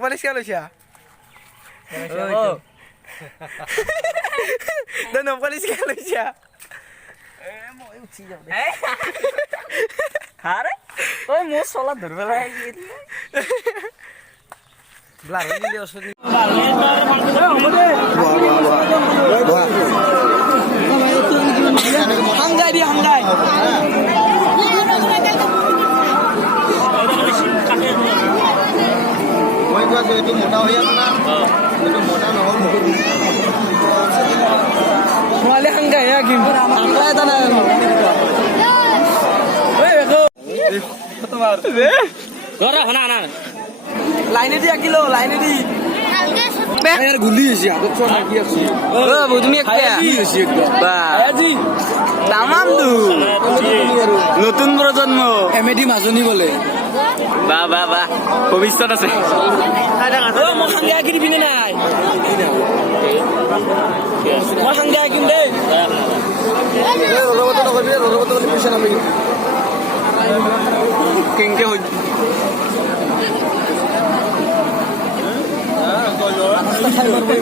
Palis ka siya. Danong, palis ka siya. Hare? Oy, mo sola durbe lagi. Belar ini dia usut ni. Hanggai dia hanggai. Mới qua rồi tôi một đau hết nó tôi một đau nó không Wali hanggai ya game. Hanggai tanah. Weh beko. Betul. Gora hana hana. Line dia kilo, line di. यार गुल्ली है यार तो ना किया सी তুমি একটা বা তামাম দু নতুন প্রজন্ম এমএডি মাজনি বলে বা বা বা ভবিষ্যৎ আছে ও মই সঙ্গে আকি দিবি নাই মই সঙ্গে আকিম দে ররবত করবি ররবত করলে পয়সা নামে কেঙ্কে হই খাই মারবো